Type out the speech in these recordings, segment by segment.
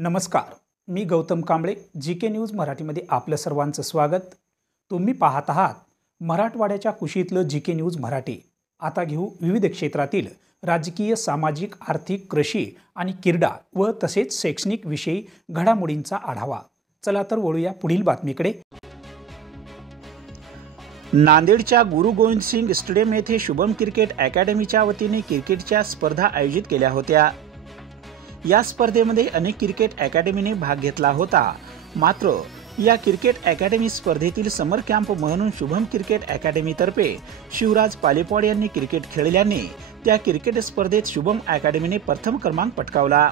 नमस्कार, मी Gautam Kamble. GK news मराठीमध्ये आपलं सर्वांचं स्वागत. तुम्ही पाहत आहात मराठवाड्याच्या कुशीतलं जीके न्यूज मराठी. आता घेऊ विविध क्षेत्रातील राजकीय, सामाजिक, आर्थिक, कृषी आणि क्रीडा व तसेच शैक्षणिक विषयी घडामोडींचा आढावा. चला तर वळूया पुढील बातमीकडे. नांदेडच्या गुरु गोविंद सिंग स्टेडियम येथे शुभम क्रिकेट अकॅडमीच्या वतीने क्रिकेटच्या स्पर्धा आयोजित केल्या होत्या. या स्पर्धेमध्ये अनेक क्रिकेट अकॅडमीने भाग घेतला होता. मात्र या क्रिकेट अकॅडमी स्पर्धेतील समर कॅम्प म्हणून शुभम क्रिकेट अकॅडमीतर्फे शिवराज पालेपॉड यांनी क्रिकेट खेळल्याने त्या क्रिकेट स्पर्धेत शुभम अकॅडमीने प्रथम क्रमांक पटकावला.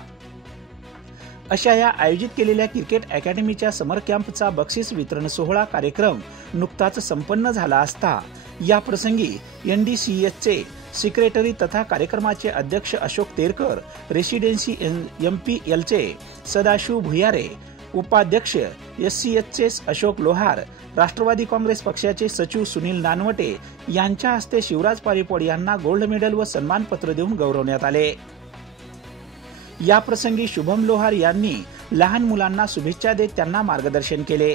अशा या आयोजित केलेल्या क्रिकेट अकॅडमीच्या समर कॅम्पचा बक्षीस वितरण सोहळा कार्यक्रम नुकताच संपन्न झाला असता या प्रसंगी NDCSचे सेक्रेटरी तथा कार्यक्रमाचे अध्यक्ष अशोक तेरकर, रेसिडेन्सी MPLचे सदाशिव भुयारे, उपाध्यक्ष SCSचे अशोक लोहार, राष्ट्रवादी काँग्रेस पक्षाचे सचिव सुनील नानवटे यांच्या हस्ते शिवराज पालेपॉड यांना गोल्ड मेडल व सन्मानपत्र देऊन गौरवण्यात आले. या प्रसंगी शुभम लोहार यांनी लहान मुलांना शुभेच्छा देत त्यांना मार्गदर्शन केले.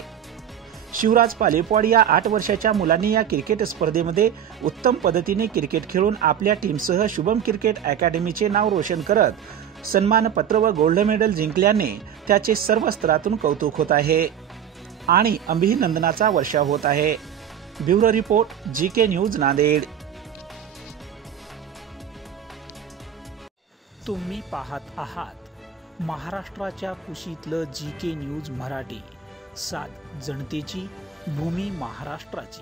शिवराज पालेपॉड या 8 वर्षाच्या मुलांनी या क्रिकेट स्पर्धेमध्ये उत्तम पद्धतीने क्रिकेट खेळून आपल्या टीमसह शुभम क्रिकेट अकॅडमीचे नाव रोशन करत सन्मानपत्र व गोल्ड मेडल जिंकल्याने त्याचे सर्व स्तरातून कौतुक होत आहे आणि अभिनंदनाचा वर्षाव होत आहे. Bureau report, GK news, Nanded. तुम्ही पाहत आहात महाराष्ट्राच्या कुशीतलं जीके न्यूज मराठी. सात जनतेची, भूमी महाराष्ट्राची.